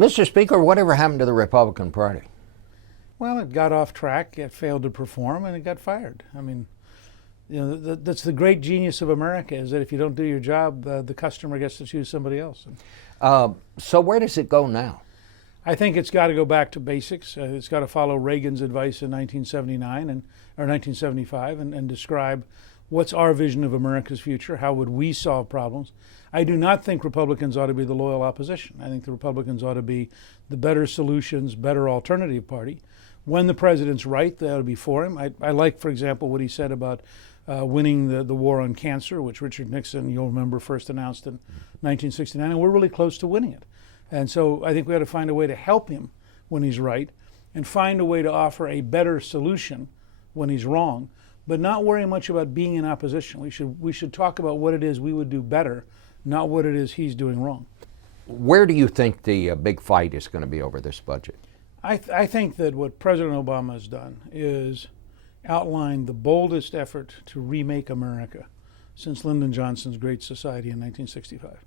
Mr. Speaker, whatever happened to the Republican Party? Well, it got off track, it failed to perform, and it got fired. I mean, that's the great genius of America, is that if you don't do your job, the customer gets to choose somebody else. So where does it go now? I think it's got to go back to basics. It's got to follow Reagan's advice in 1979 or 1975 and describe what's our vision of America's future, how would we solve problems. I do not think Republicans ought to be the loyal opposition. I think the Republicans ought to be the better solutions, better alternative party. When the president's right, they ought to be for him. I like, for example, what he said about winning the war on cancer, which Richard Nixon, you'll remember, first announced in 1969, and we're really close to winning it. And so I think we ought to find a way to help him when he's right and find a way to offer a better solution when he's wrong, but not worry much about being in opposition. We should talk about what it is we would do better, not what it is he's doing wrong. Where do you think the big fight is going to be over this budget? I think that what President Obama has done is outline the boldest effort to remake America since Lyndon Johnson's Great Society in 1965.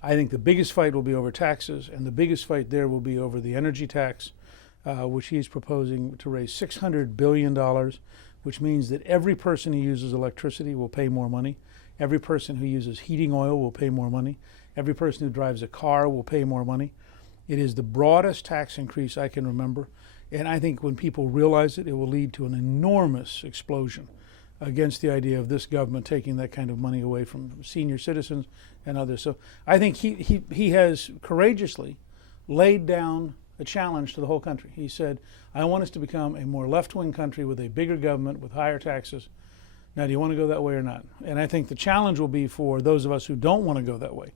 I think the biggest fight will be over taxes, and the biggest fight there will be over the energy tax, which he's proposing to raise $600 billion, which means that every person who uses electricity will pay more money. Every person who uses heating oil will pay more money. Every person who drives a car will pay more money. It is the broadest tax increase I can remember, and I think when people realize it, it will lead to an enormous explosion against the idea of this government taking that kind of money away from senior citizens and others. So I think he has courageously laid down a challenge to the whole country. He said, I want us to become a more left-wing country with a bigger government, with higher taxes. Now, do you want to go that way or not? And I think the challenge will be for those of us who don't want to go that way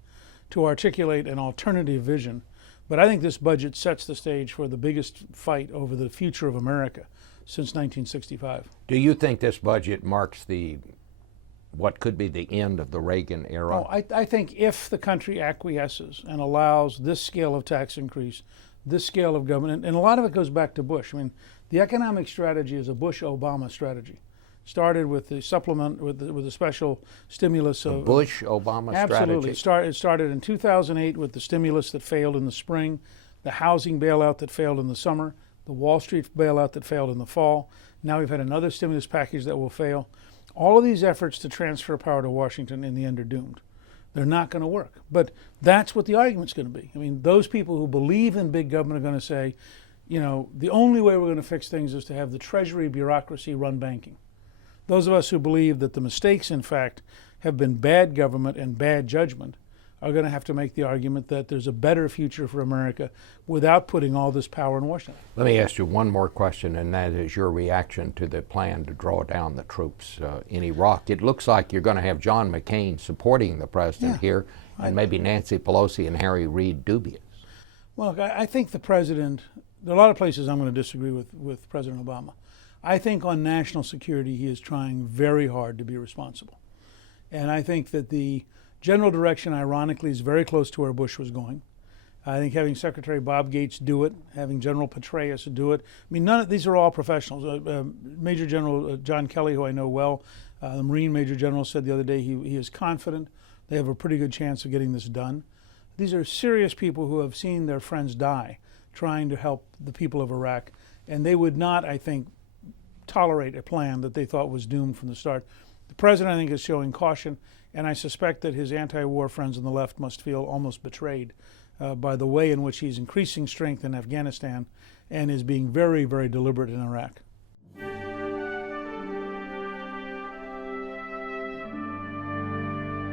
to articulate an alternative vision. But I think this budget sets the stage for the biggest fight over the future of America since 1965. Do you think this budget marks what could be the end of the Reagan era? Oh, I think if the country acquiesces and allows this scale of tax increase, this scale of government, and a lot of it goes back to Bush. I mean, the economic strategy is a Bush-Obama strategy. Started with the supplement, with the special stimulus of Bush-Obama strategy? Absolutely. It started in 2008 with the stimulus that failed in the spring, the housing bailout that failed in the summer, the Wall Street bailout that failed in the fall. Now we've had another stimulus package that will fail. All of these efforts to transfer power to Washington in the end are doomed. They're not going to work. But that's what the argument's going to be. I mean, those people who believe in big government are going to say, the only way we're going to fix things is to have the Treasury bureaucracy run banking. Those of us who believe that the mistakes, in fact, have been bad government and bad judgment are going to have to make the argument that there's a better future for America without putting all this power in Washington. Let me ask you one more question, and that is your reaction to the plan to draw down the troops in Iraq. It looks like you're going to have John McCain supporting the president here, and maybe Nancy Pelosi and Harry Reid dubious. Well, I think the president, there are a lot of places I'm going to disagree with President Obama. I think on national security, he is trying very hard to be responsible. And I think that the general direction, ironically, is very close to where Bush was going. I think having Secretary Bob Gates do it, having General Petraeus do it. I mean, these are all professionals. Major General John Kelly, who I know well, the Marine Major General, said the other day he is confident they have a pretty good chance of getting this done. These are serious people who have seen their friends die trying to help the people of Iraq, and they would not, I think, tolerate a plan that they thought was doomed from the start. The president, I think, is showing caution, and I suspect that his anti-war friends on the left must feel almost betrayed by the way in which he's increasing strength in Afghanistan and is being very, very deliberate in Iraq.